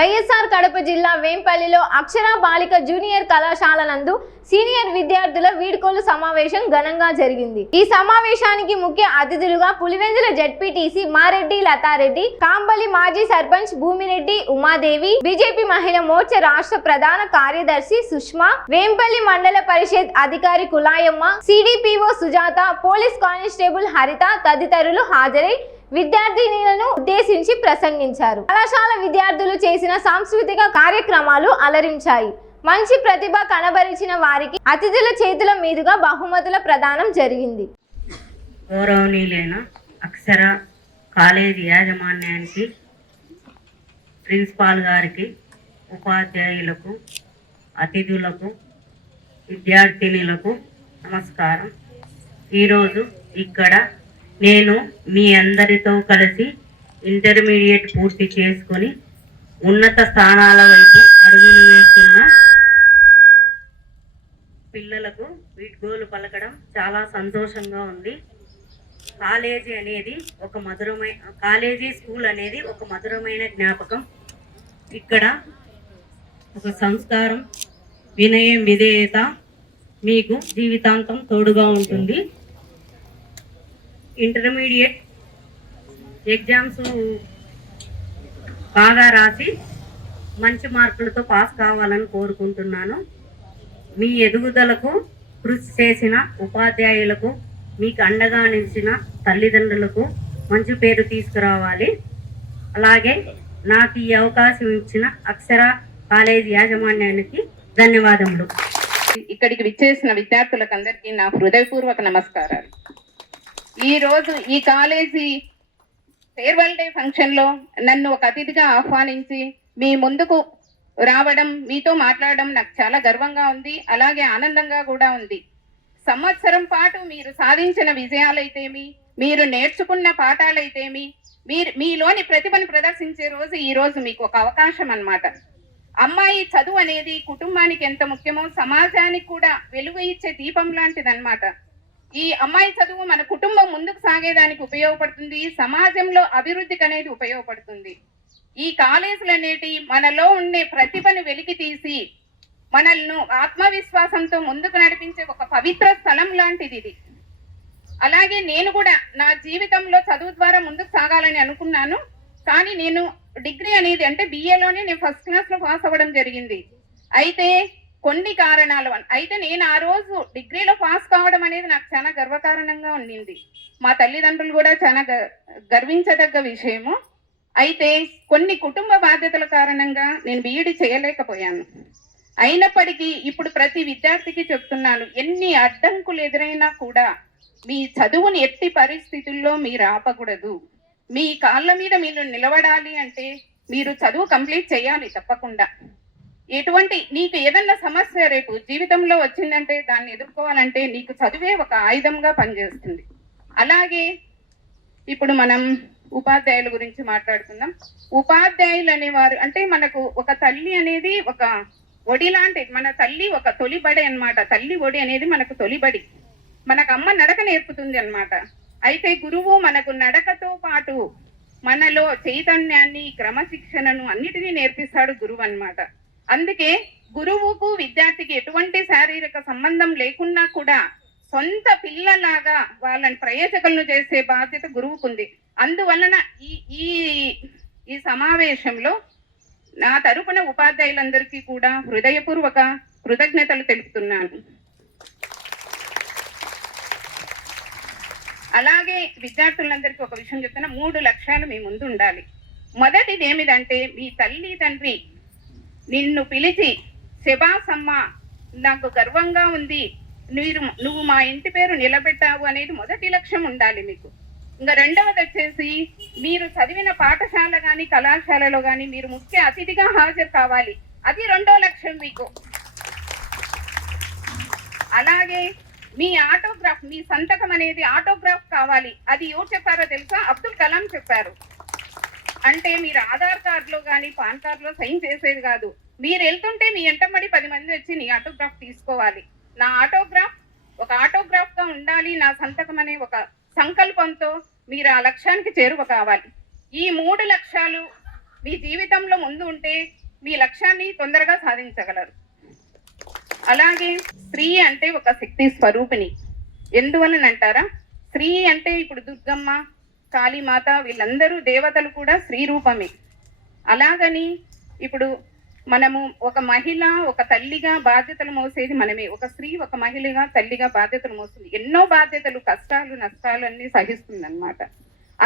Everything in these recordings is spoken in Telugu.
వైఎస్ఆర్ కడప జిల్లా వేంపల్లిలో అక్షర బాలిక జూనియర్ కళాశాల నందు సీనియర్ విద్యార్థుల వీడ్కోలు సమావేశం ఘనంగా జరిగింది. ఈ సమావేశానికి ముఖ్య అతిథులుగా పులివెందుల జెడ్పీటీసీ మారెడ్డి లతారెడ్డి, కాంబలి మాజీ సర్పంచ్ భూమిరెడ్డి ఉమాదేవి, బీజేపీ మహిళా మోర్చా రాష్ట్ర ప్రధాన కార్యదర్శి సుష్మా, వేంపల్లి మండల పరిషత్ అధికారి Kulayamma, CDPO Sujatha, police constable హరిత తదితరులు హాజరై విద్యార్థినులను ఉద్దేశించి ప్రసంగించారు. కళాశాల విద్యార్థులు చేసిన సాంస్కృతిక కార్యక్రమాలు అలరించాయి. మంచి ప్రతిభ కనబరిచిన వారికి అతిథుల చేతుల మీదుగా బహుమతుల ప్రదానం జరిగింది. గౌరవనీయులైన అక్షర కాలేజీ యాజమాన్యానికి, ప్రిన్సిపాల్ గారికి, ఉపాధ్యాయులకు, అతిథులకు, విద్యార్థినులకు నమస్కారం. ఈరోజు ఇక్కడ నేను మీ అందరితో కలిసి ఇంటర్మీడియట్ పూర్తి చేసుకొని ఉన్నత స్థానాల వైపు అడుగులు వేస్తున్న పిల్లలకు వీడ్కోలు పలకడం చాలా సంతోషంగా ఉంది. కాలేజీ స్కూల్ అనేది ఒక మధురమైన జ్ఞాపకం. ఇక్కడ ఒక సంస్కారం, వినయం, విధేయత మీకు జీవితాంతం తోడుగా ఉంటుంది. ఇంటర్మీడియట్ ఎగ్జామ్స్ బాగా రాసి మంచి మార్కులతో పాస్ కావాలని కోరుకుంటున్నాను. మీ ఎదుగుదలకు కృషి చేసిన ఉపాధ్యాయులకు, మీకు అండగా నిలిచిన తల్లిదండ్రులకు మంచి పేరు తీసుకురావాలి. అలాగే నాకు ఈ అవకాశం ఇచ్చిన అక్షర కాలేజీ యాజమాన్యానికి ధన్యవాదములు. ఇక్కడికి విచ్చేసిన విద్యార్థులకు అందరికీ నా హృదయపూర్వక నమస్కారాలు. ఈరోజు ఈ కాలేజీ ఫేర్వెల్ డే ఫంక్షన్లో నన్ను ఒక అతిథిగా ఆహ్వానించి మీ ముందుకు రావడం, మీతో మాట్లాడడం నాకు చాలా గర్వంగా ఉంది, అలాగే ఆనందంగా కూడా ఉంది. సంవత్సరం పాటు మీరు సాధించిన విజయాలైతేమి, మీరు నేర్చుకున్న పాఠాలైతేమి, మీలోని ప్రతిభను ప్రదర్శించే రోజు ఈ రోజు మీకు ఒక అవకాశం అన్నమాట. అమ్మాయి చదువు అనేది కుటుంబానికి ఎంత ముఖ్యమో సమాజానికి కూడా వెలుగు ఇచ్చే దీపం లాంటిదన్నమాట. ఈ అమ్మాయి చదువు మన కుటుంబం ముందుకు సాగేదానికి ఉపయోగపడుతుంది, సమాజంలో అభివృద్ధికి అనేది ఉపయోగపడుతుంది. ఈ కాలేజీలు అనేటి మనలో ఉండే ప్రతిభను వెలికి తీసి మనల్ని ఆత్మవిశ్వాసంతో ముందుకు నడిపించే ఒక పవిత్ర స్థలం లాంటిది ఇది. అలాగే నేను కూడా నా జీవితంలో చదువు ద్వారా ముందుకు సాగాలని అనుకున్నాను. కానీ నేను డిగ్రీ అనేది అంటే బిఏలోనే నేను ఫస్ట్ క్లాస్లో పాస్ అవ్వడం జరిగింది. అయితే కొన్ని కారణాలు అయితే నేను ఆ రోజు డిగ్రీలో పాస్ కావడం అనేది నాకు చాలా గర్వకారణంగా ఉండింది. మా తల్లిదండ్రులు కూడా చాలా గర్వించదగ్గ విషయము. అయితే కొన్ని కుటుంబ బాధ్యతల కారణంగా నేను బీఈడీ చేయలేకపోయాను. అయినప్పటికీ ఇప్పుడు ప్రతి విద్యార్థికి చెప్తున్నాను, ఎన్ని అడ్డంకులు ఎదురైనా కూడా మీ చదువుని ఎట్టి పరిస్థితుల్లో మీరు ఆపకూడదు. మీ కాళ్ళ మీద మీరు నిలబడాలి అంటే మీరు చదువు కంప్లీట్ చేయాలి తప్పకుండా. నీకు ఏదన్నా సమస్య రేపు జీవితంలో వచ్చిందంటే దాన్ని ఎదుర్కోవాలంటే నీకు చదువే ఒక ఆయుధంగా పనిచేస్తుంది. అలాగే ఇప్పుడు మనం ఉపాధ్యాయుల గురించి మాట్లాడుకుందాం. ఉపాధ్యాయులు అనేవారు అంటే మనకు ఒక తల్లి అనేది ఒక ఒడి లాంటి, మన తల్లి ఒక తొలిబడి అన్నమాట. తల్లి ఒడి అనేది మనకు తొలిబడి, మనకు అమ్మ నడక నేర్పుతుంది అన్నమాట. అయితే గురువు మనకు నడకతో పాటు మనలో చైతన్యాన్ని, క్రమశిక్షణను అన్నిటినీ నేర్పిస్తాడు గురువు అన్నమాట. అందుకే గురువుకు విద్యార్థికి ఎటువంటి శారీరక సంబంధం లేకున్నా కూడా సొంత పిల్లలాగా వాళ్ళని ప్రయోజకులను చేసే బాధ్యత గురువుకుంది. అందువలన ఈ సమావేశంలో నా తరపున ఉపాధ్యాయులందరికీ కూడా హృదయపూర్వక కృతజ్ఞతలు తెలుపుతున్నాను. అలాగే విద్యార్థులందరికీ ఒక విషయం చెప్తున్నా, 3 లక్ష్యాలు మీ ముందు ఉండాలి. మొదటిది ఏమిటంటే మీ తల్లి తండ్రి నిన్ను పిలిచి శబాసమ్మ నాకు గర్వంగా ఉంది, నువ్వు మా ఇంటి పేరు నిలబెట్టావు అనేది మొదటి లక్ష్యం ఉండాలి మీకు. ఇంకా రెండవది వచ్చేసి మీరు చదివిన పాఠశాల కానీ కళాశాలలో కానీ మీరు ముఖ్య అతిథిగా హాజరు కావాలి, అది రెండో లక్ష్యం మీకు. అలాగే మీ ఆటోగ్రాఫ్, మీ సంతకం అనేది ఆటోగ్రాఫ్ కావాలి. అది ఎవరు చెప్పారో తెలుసా? అబ్దుల్ కలాం చెప్పారు. అంటే మీరు ఆధార్ కార్డులో కానీ పాన్ కార్డులో సైన్ చేసేది కాదు, మీరు వెళ్తుంటే మీ ఎంటబడి 10 మంది వచ్చి నీ ఆటోగ్రాఫ్ తీసుకోవాలి. నా ఆటోగ్రాఫ్ ఒక ఆటోగ్రాఫ్ గా ఉండాలి, నా సంతకం అనే ఒక సంకల్పంతో మీరు ఆ లక్ష్యానికి చేరువ కావాలి. ఈ 3 లక్ష్యాలు మీ జీవితంలో ముందు ఉంటే మీ లక్ష్యాన్ని తొందరగా సాధించగలరు. అలాగే స్త్రీ అంటే ఒక శక్తి స్వరూపిణి. ఎందువలనంటారా? స్త్రీ అంటే ఇప్పుడు దుర్గమ్మ, కాళీమాత వీళ్ళందరూ దేవతలు కూడా స్త్రీ రూపమే. అలాగని ఇప్పుడు మనము ఒక మహిళ ఒక తల్లిగా బాధ్యతలు మోసేది మనమే. ఒక స్త్రీ ఒక మహిళగా తల్లిగా బాధ్యతలు మోస్తుంది. ఎన్నో బాధ్యతలు, కష్టాలు, నష్టాలు అన్ని సహిస్తుంది అన్నమాట.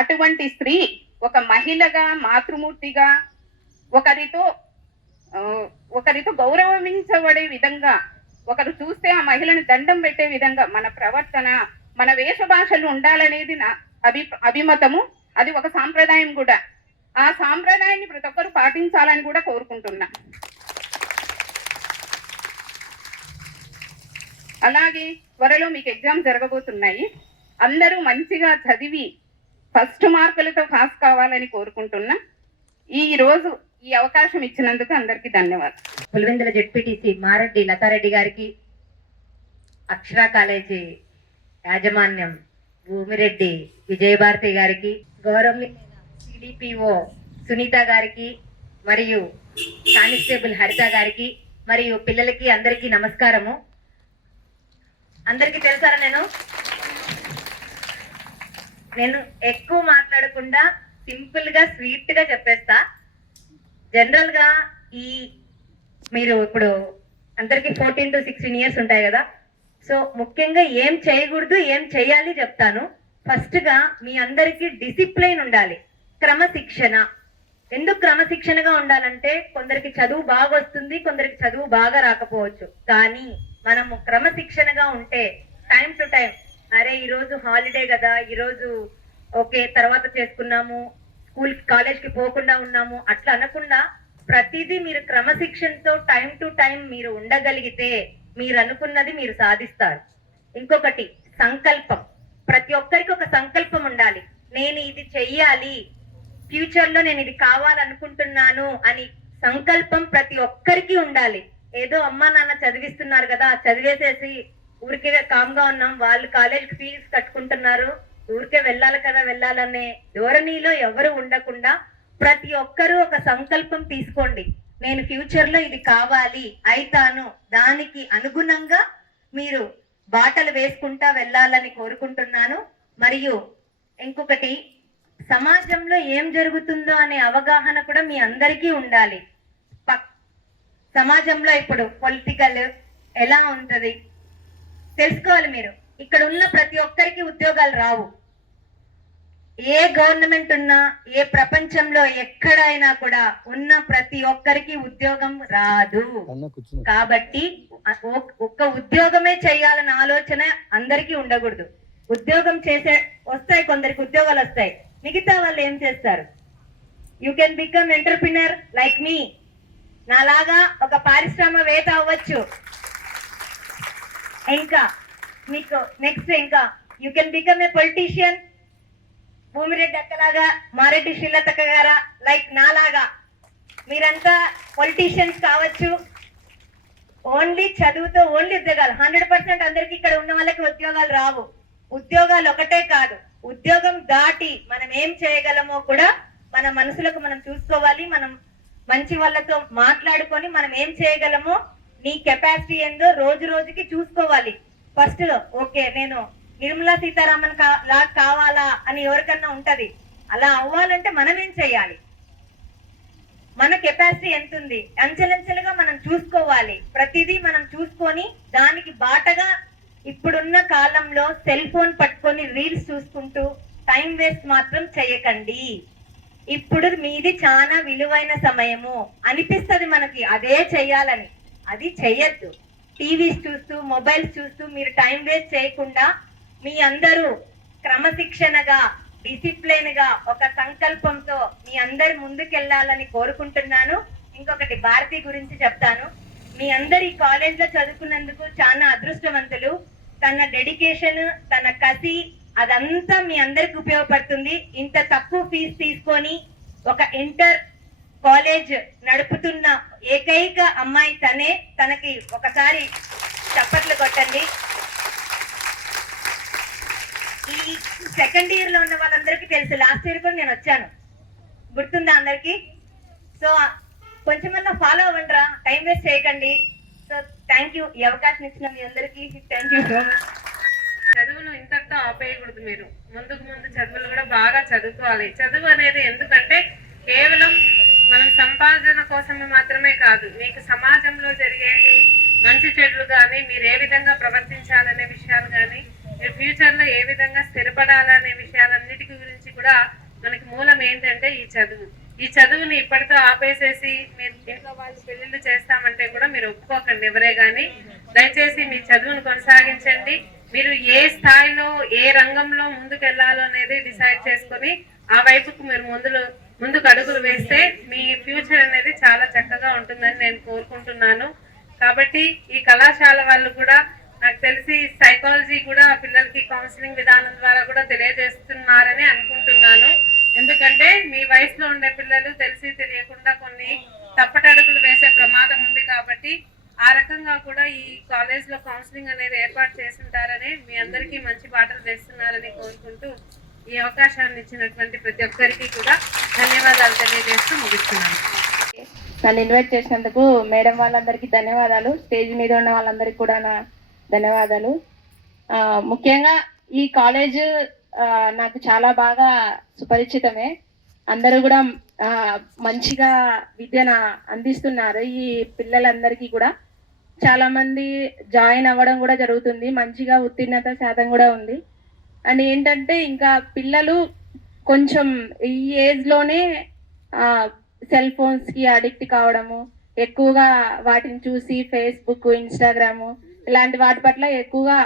అటువంటి స్త్రీ ఒక మహిళగా, మాతృమూర్తిగా ఒకరితో గౌరవించబడే విధంగా, ఒకరు చూస్తే ఆ మహిళని దండం పెట్టే విధంగా మన ప్రవర్తన, మన వేష భాషలు ఉండాలనేది నా అభిమతము. అది ఒక సాంప్రదాయం కూడా. ఆ సాంప్రదాయాన్ని ప్రతి ఒక్కరు పాటించాలని కూడా కోరుకుంటున్నా. అలాగే త్వరలో మీకు ఎగ్జామ్ జరగబోతున్నాయి. అందరూ మంచిగా చదివి ఫస్ట్ మార్కులతో పాస్ కావాలని కోరుకుంటున్నా. ఈ రోజు ఈ అవకాశం ఇచ్చినందుకు అందరికీ ధన్యవాదాలు. పులివెందుల జెడ్పీటీసీ మారెడ్డి లతారెడ్డి గారికి, అక్షర కాలేజీ యాజమాన్యం భూమిరెడ్డి విజయభారతి గారికి, గౌరవనీయ సిడిపిఓ సునీత గారికి, మరియు కానిస్టేబుల్ హరిత గారికి, మరియు పిల్లలకి అందరికీ నమస్కారము. అందరికీ తెలుసారా? నేను ఎక్కువ మాట్లాడకుండా సింపుల్ గా స్వీట్ గా చెప్పేస్తా. జనరల్ గా మీరు ఇప్పుడు అందరికి 14 to 16 ఇయర్స్ ఉంటాయి కదా. సో ముఖ్యంగా ఏం చేయకూడదు, ఏం చేయాలి చెప్తాను. ఫస్ట్ గా మీ అందరికి డిసిప్లైన్ ఉండాలి, క్రమశిక్షణ. ఎందుకు క్రమశిక్షణగా ఉండాలంటే కొందరికి చదువు బాగా వస్తుంది, కొందరికి చదువు బాగా రాకపోవచ్చు. కానీ మనము క్రమశిక్షణగా ఉంటే టైం టు టైం, అరే ఈరోజు హాలిడే కదా, ఈరోజు ఓకే తర్వాత చేసుకున్నాము, స్కూల్ కాలేజ్కి పోకుండా ఉన్నాము అట్లా అనకుండా ప్రతిదీ మీరు క్రమశిక్షణతో టైం టు టైం మీరు ఉండగలిగితే మీరు అనుకున్నది మీరు సాధిస్తారు. ఇంకొకటి సంకల్పం. ప్రతి ఒక్కరికి ఒక సంకల్పం ఉండాలి. నేను ఇది చెయ్యాలి, ఫ్యూచర్ లో నేను ఇది కావాలనుకుంటున్నాను అని సంకల్పం ప్రతి ఒక్కరికి ఉండాలి. ఏదో అమ్మా నాన్న చదివిస్తున్నారు కదా, చదివేసేసి ఊరికే కామ్గా ఉన్నాం, వాళ్ళు కాలేజ్కి ఫీజు కట్టుకుంటున్నారు, ఊరికే వెళ్ళాలి కదా వెళ్ళాలనే ధోరణిలో ఎవరు ఉండకుండా ప్రతి ఒక్కరూ ఒక సంకల్పం తీసుకోండి. నేను ఫ్యూచర్ లో ఇది కావాలి, అయితాను, దానికి అనుగుణంగా మీరు బాటలు వేసుకుంటా వెళ్ళాలని కోరుకుంటున్నాను. మరియు ఇంకొకటి, సమాజంలో ఏం జరుగుతుందో అనే అవగాహన కూడా మీ అందరికీ ఉండాలి. సమాజంలో ఇప్పుడు పొలిటికల్ ఎలా ఉంటది తెలుసుకోవాలి. మీరు ఇక్కడ ఉన్న ప్రతి ఒక్కరికి ఉద్యోగాలు రావు. ఏ గవర్నమెంట్ ఉన్నా, ఏ ప్రపంచంలో ఎక్కడైనా కూడా ఉన్న ప్రతి ఒక్కరికి ఉద్యోగం రాదు. కాబట్టి ఒక్క ఉద్యోగమే చేయాలన్న ఆలోచన అందరికీ ఉండకూడదు. ఉద్యోగం వస్తాయి, కొందరికి ఉద్యోగాలు వస్తాయి, మిగతా వాళ్ళు ఏం చేస్తారు? You can become entrepreneur like me. నాలాగా ఒక పారిశ్రామికవేత్త అవ్వచ్చు. ఇంకా మీకు నెక్స్ట్ ఇంకా you can become a politician. Bhumireddy అక్కలాగా, మారెడ్డి శ్రీలతక్క గారా, లైక్ నాలాగా మీరంతా పొలిటీషియన్స్ కావచ్చు. ఓన్లీ చదువుతో ఓన్లీ ఉద్యోగాలు 100% అందరికి ఇక్కడ ఉన్న వాళ్ళకి ఉద్యోగాలు రావు. ఉద్యోగాలు ఒకటే కాదు, ఉద్యోగం దాటి మనం ఏం చేయగలమో కూడా మన మనసులకు మనం చూసుకోవాలి. మనం మంచి వాళ్ళతో మాట్లాడుకొని మనం ఏం చేయగలమో, నీ కెపాసిటీ ఏందో రోజు రోజుకి చూసుకోవాలి. ఫస్ట్ ఓకే నేను నిర్మలా సీతారామన్ లా కావాలా అని ఎవరికన్నా ఉంటది. అలా అవ్వాలంటే మనం ఏం చేయాలి? మన కెపాసిటీ ఎంత ఉంది, అంచెలంచెలుగా మనం చూసుకోవాలి. ప్రతిదీ మనం చూసుకొని దానికి బాటగా ఇప్పుడున్న కాలంలో సెల్ ఫోన్ పట్టుకొని రీల్స్ చూసుకుంటూ టైం వేస్ట్ మాత్రం చేయకండి. ఇప్పుడు మీది చాలా విలువైన సమయము అనిపిస్తుంది మనకి అదే చెయ్యాలని, అది చెయ్యొద్దు. టీవీస్ చూస్తూ మొబైల్స్ చూస్తూ మీరు టైం వేస్ట్ చేయకుండా మీ అందరూ క్రమశిక్షణగా, డిసిప్లైన్ గా, ఒక సంకల్పంతో మీ అందరు ముందుకెళ్లాలని కోరుకుంటున్నాను. ఇంకొకటి భారతి గురించి చెప్తాను. మీ అందరు ఈ కాలేజ్ లో చదువుకున్నందుకు చాలా అదృష్టవంతులు. తన డెడికేషన్, తన కసి అదంతా మీ అందరికి ఉపయోగపడుతుంది. ఇంత తక్కువ ఫీజు తీసుకొని ఒక ఇంటర్ కాలేజ్ నడుపుతున్న ఏకైక అమ్మాయి తనే. తనకి ఒకసారి చప్పట్లు కొట్టండి. ఈ సెకండ్ ఇయర్ లో ఉన్న వాళ్ళందరికీ తెలుసు, లాస్ట్ ఇయర్ కూడా నేను వచ్చాను, గుర్తుందా అందరికి? సో కొంచెమన్నా ఫాలో అవ్వండి రా, టైం వేస్ట్ చేయకండి. సో థ్యాంక్ యూ, ఈ అవకాశం ఇచ్చిన మీ అందరికీ థ్యాంక్ యూ సో మచ్. చదువును ఇంతటితో ఆపేయకూడదు. మీరు ముందు చదువులు కూడా బాగా చదువుకోవాలి. చదువు అనేది ఎందుకంటే కేవలం మనం సంపాదన కోసమే మాత్రమే కాదు, మీకు సమాజంలో జరిగేది మంచి చెడులు కానీ, మీరు ఏ విధంగా ప్రవర్తించాలనే విషయాలు కానీ, మీరు ఫ్యూచర్ లో ఏ విధంగా స్థిరపడాలనే విషయాలన్నిటి గురించి కూడా మనకి మూలం ఏంటంటే ఈ చదువు. ఈ చదువుని ఇప్పటితో ఆపేసేసి మీరు ఇంట్లో వాళ్ళు పెళ్లిళ్ళు చేస్తామంటే కూడా మీరు ఒప్పుకోకండి ఎవరే కానీ. దయచేసి మీ చదువును కొనసాగించండి. మీరు ఏ స్థాయిలో ఏ రంగంలో ముందుకు వెళ్ళాలో అనేది డిసైడ్ చేసుకొని ఆ వైపుకు మీరు ముందుకు అడుగులు వేస్తే మీ ఫ్యూచర్ అనేది చాలా చక్కగా ఉంటుందని నేను కోరుకుంటున్నాను. కాబట్టి ఈ కళాశాల వాళ్ళు కూడా నాకు తెలిసి సైకాలజీ కూడా పిల్లలకి కౌన్సిలింగ్ విధానం ద్వారా కూడా తెలియజేస్తున్నారని అనుకుంటున్నాను. ఎందుకంటే మీ వయసులో ఉండే పిల్లలు తెలిసి తెలియకుండా కొన్ని తప్పటడుగులు వేసే ప్రమాదం ఉంది. కాబట్టి ఆ రకంగా కూడా ఈ కాలేజ్ లో కౌన్సిలింగ్ అనేది ఏర్పాటు చేస్తుంటారని, మీ అందరికీ మంచి పాటలు వేస్తున్నారని కోరుకుంటూ ఈ అవకాశాన్ని ఇచ్చినటువంటి ప్రతి ఒక్కరికి కూడా ధన్యవాదాలు తెలియజేస్తూ ముగిస్తున్నాను. నన్ను ఇన్వైట్ చేసినందుకు మేడం వాళ్ళందరికీ ధన్యవాదాలు. స్టేజ్ మీద ఉన్న వాళ్ళందరికీ కూడా నా ధన్యవాదాలు. ముఖ్యంగా ఈ కాలేజ్ నాకు చాలా బాగా సుపరిచితమే. అందరూ కూడా మంచిగా విద్యను అందిస్తున్నారు. ఈ పిల్లలందరికీ కూడా చాలా మంది జాయిన్ అవ్వడం కూడా జరుగుతుంది. మంచిగా ఉత్తీర్ణత శాతం కూడా ఉంది. అండ్ ఏంటంటే ఇంకా పిల్లలు కొంచెం ఈ ఏజ్లోనే సెల్ ఫోన్స్కి అడిక్ట్ కావడము, ఎక్కువగా వాటిని చూసి ఫేస్బుక్, ఇన్స్టాగ్రాము ఇలాంటి వాటి పట్ల ఎక్కువగా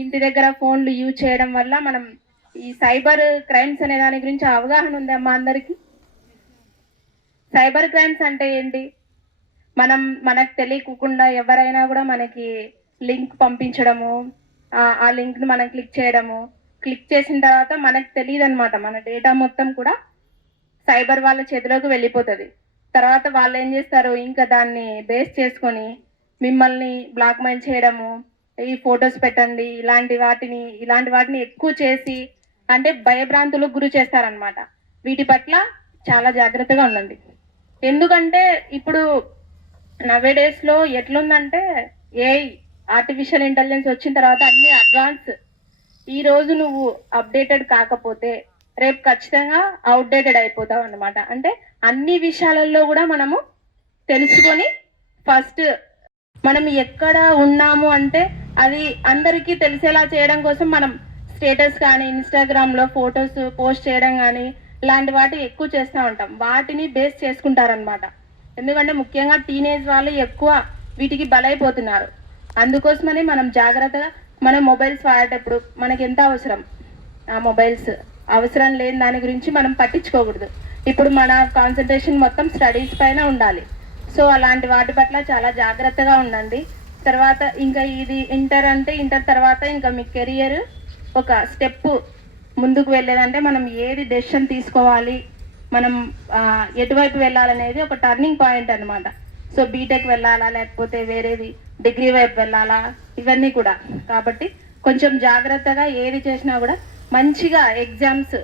ఇంటి దగ్గర ఫోన్లు యూజ్ చేయడం వల్ల మనం ఈ సైబర్ క్రైమ్స్ అనే దాని గురించి అవగాహన ఉందమ్మా అందరికీ? సైబర్ క్రైమ్స్ అంటే ఏంటి? మనకు తెలియకుండా ఎవరైనా కూడా మనకి లింక్ పంపించడము, ఆ లింక్ను మనం క్లిక్ చేయడము, క్లిక్ చేసిన తర్వాత మనకు తెలియదు అనమాట, మన డేటా మొత్తం కూడా సైబర్ వాళ్ళ చేతిలోకి వెళ్ళిపోతుంది. తర్వాత వాళ్ళు ఏం చేస్తారు, ఇంకా దాన్ని బేస్ చేసుకొని మిమ్మల్ని బ్లాక్మెయిల్ చేయడము, ఈ ఫొటోస్ పెట్టండి ఇలాంటి వాటిని ఎక్కువ చేసి అంటే భయభ్రాంతులకు గురి చేస్తారనమాట. వీటి పట్ల చాలా జాగ్రత్తగా ఉండండి. ఎందుకంటే ఇప్పుడు నవేడేస్లో ఎట్లుందంటే ఆర్టిఫిషియల్ ఇంటెలిజెన్స్ వచ్చిన తర్వాత అన్ని అడ్వాన్స్. ఈరోజు నువ్వు అప్డేటెడ్ కాకపోతే రేపు ఖచ్చితంగా అవుట్డేటెడ్ అయిపోతావు అన్నమాట. అంటే అన్ని విషయాలలో కూడా మనము తెలుసుకొని ఫస్ట్ మనం ఎక్కడ ఉన్నాము అంటే అది అందరికీ తెలిసేలా చేయడం కోసం మనం స్టేటస్ కానీ ఇన్స్టాగ్రామ్లో ఫొటోస్ పోస్ట్ చేయడం కానీ ఇలాంటి వాటి ఎక్కువ చేస్తూ ఉంటాం. వాటిని బేస్ చేసుకుంటారనమాట. ఎందుకంటే ముఖ్యంగా టీనేజ్ వాళ్ళు ఎక్కువ వీటికి బలైపోతున్నారు. అందుకోసమని మనం జాగ్రత్తగా మన మొబైల్స్ వాడేటప్పుడు మనకి ఎంత అవసరం, ఆ మొబైల్స్ అవసరం లేని దాని గురించి మనం పట్టించుకోకూడదు. ఇప్పుడు మన కాన్సన్ట్రేషన్ మొత్తం స్టడీస్ పైన ఉండాలి. సో అలాంటి వాటి పట్ల చాలా జాగ్రత్తగా ఉండండి. తర్వాత ఇంకా ఇది ఇంటర్ తర్వాత ఇంకా మీ కెరియర్ ఒక స్టెప్ ముందుకు వెళ్ళేదంటే మనం ఏది డెసిషన్ తీసుకోవాలి, మనం ఎటువైపు వెళ్ళాలనేది ఒక టర్నింగ్ పాయింట్ అనమాట. సో బీటెక్ వెళ్ళాలా లేకపోతే వేరేది డిగ్రీ వైపు వెళ్ళాలా, ఇవన్నీ కూడా. కాబట్టి కొంచెం జాగ్రత్తగా ఏది చేసినా కూడా మంచిగా ఎగ్జామ్స్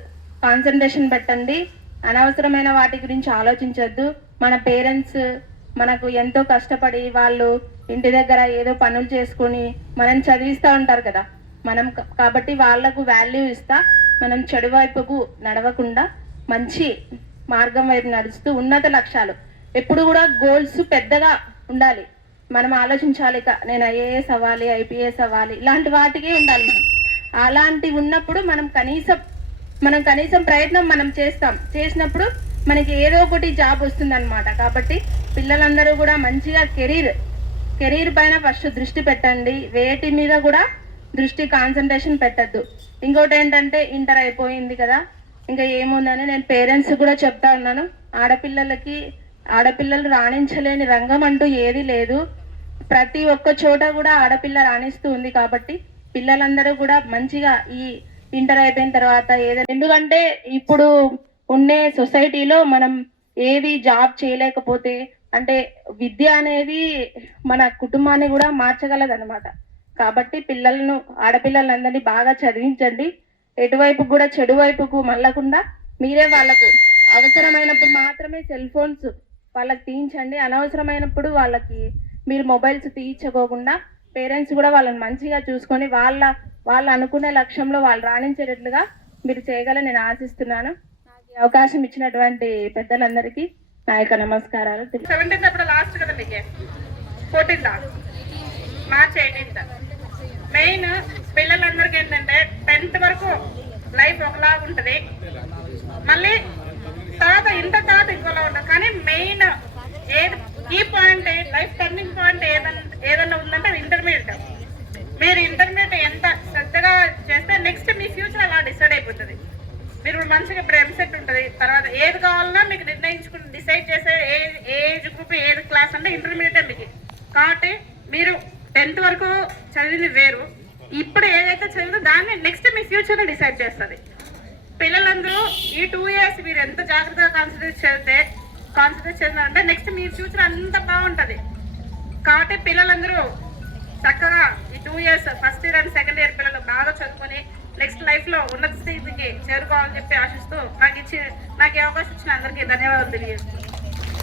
కాన్సన్ట్రేషన్ పెట్టండి. అనవసరమైన వాటి గురించి ఆలోచించొద్దు. మన పేరెంట్స్ మనకు ఎంతో కష్టపడి వాళ్ళు ఇంటి దగ్గర ఏదో పనులు చేసుకొని మనం చదివిస్తూ ఉంటారు కదా, కాబట్టి వాళ్లకు వాల్యూ ఇస్తా మనం చెడు వైపుకు నడవకుండా మంచి మార్గం వైపు నడుస్తూ ఉన్నత లక్ష్యాలు ఎప్పుడు కూడా గోల్స్ పెద్దగా ఉండాలి. మనం ఆలోచించాలి, నేను ఐఏఎస్ అవ్వాలి, ఐపీఎస్ అవ్వాలి, ఇలాంటి వాటికి ఉండాలి. మనం అలాంటివి ఉన్నప్పుడు మనం కనీసం ప్రయత్నం మనం చేసినప్పుడు మనకి ఏదో ఒకటి జాబ్ వస్తుంది అనమాట. కాబట్టి పిల్లలందరూ కూడా మంచిగా కెరీర్ పైన ఫస్ట్ దృష్టి పెట్టండి. వేటి మీద కూడా దృష్టి కాన్సన్ట్రేషన్ పెట్టద్దు. ఇంకోటి ఏంటంటే ఇంటర్ అయిపోయింది కదా, ఇంకా ఏముందని నేను పేరెంట్స్ కూడా చెప్తా ఉన్నాను, ఆడపిల్లలు రాణించలేని రంగం అంటూ ఏది లేదు. ప్రతి ఒక్క చోట కూడా ఆడపిల్ల రాణిస్తూ ఉంది. కాబట్టి పిల్లలందరూ కూడా మంచిగా ఈ ఇంటర్ అయిపోయిన తర్వాత ఎందుకంటే ఇప్పుడు ఉండే సొసైటీలో మనం ఏది జాబ్ చేయలేకపోతే అంటే విద్య అనేది మన కుటుంబాన్ని కూడా మార్చగలదన్నమాట. కాబట్టి ఆడపిల్లలందరినీ బాగా చదివించండి. ఎటువైపు కూడా చెడు వైపుకు మళ్ళకుండా మీరే వాళ్ళకు అవసరమైనప్పుడు మాత్రమే సెల్ ఫోన్స్ వాళ్ళకి తీయించండి. అనవసరమైనప్పుడు వాళ్ళకి మీరు మొబైల్స్ తీయించుకోకుండా పేరెంట్స్ కూడా వాళ్ళని మంచిగా చూసుకొని వాళ్ళు అనుకునే లక్ష్యంలో వాళ్ళు రాణించేటట్లుగా మీరు చేయగలని నేను ఆశిస్తున్నాను. నాకు ఈ అవకాశం ఇచ్చినటువంటి పెద్దలందరికీ నా యొక్క నమస్కారాలు. 17th అప్పుడు లాస్ట్ కదా మీకు 14th మార్చ్ 18th. మెయిన్ పిల్లలందరికీ ఏంటంటే 10th వరకు లైఫ్ ఒకలాగా ఉంటుంది, మళ్ళీ తర్వాత ఇంటర్ తర్వాత ఇంకోలా ఉంటుంది. కానీ మెయిన్ ఈ పాయింట్ లైఫ్ టర్నింగ్ పాయింట్ ఏదన్నా ఉందంటే అది ఇంటర్మీడియట్. మీరు ఇంటర్మీడియట్ ఎంత శ్రద్ధగా చేస్తే నెక్స్ట్ మీ ఫ్యూచర్ అలా డిసైడ్ అయిపోతుంది. మీరు మంచిగా ఇప్పుడు ఎంసెట్ ఉంటుంది, తర్వాత ఏది కావాలన్నా మీకు నిర్ణయించుకుని డిసైడ్ చేసే ఏజ్ గ్రూప్ ఏది క్లాస్ అంటే ఇంటర్మీడియట్ మీకు. కాబట్టి మీరు 10th వరకు చదివింది వేరు, ఇప్పుడు ఏదైతే చదివిందో దాన్ని నెక్స్ట్ మీ ఫ్యూచర్ని డిసైడ్ చేస్తుంది. పిల్లలందరూ ఈ 2 years మీరు ఎంత జాగ్రత్తగా కాన్సన్ట్రేట్ చేస్తున్నారంటే నెక్స్ట్ మీ ఫ్యూచర్ అంత బాగుంటుంది. కాబట్టి పిల్లలందరూ చక్కగా ఈ 2 years first year and second year పిల్లలు బాగా చదువుకొని నెక్స్ట్ లైఫ్లో ఉన్నత స్థితికి చేరుకోవాలని చెప్పి ఆశిస్తూ నాకు ఈ అవకాశం ఇచ్చిన అందరికీ ధన్యవాదాలు తెలియజేస్తున్నాను.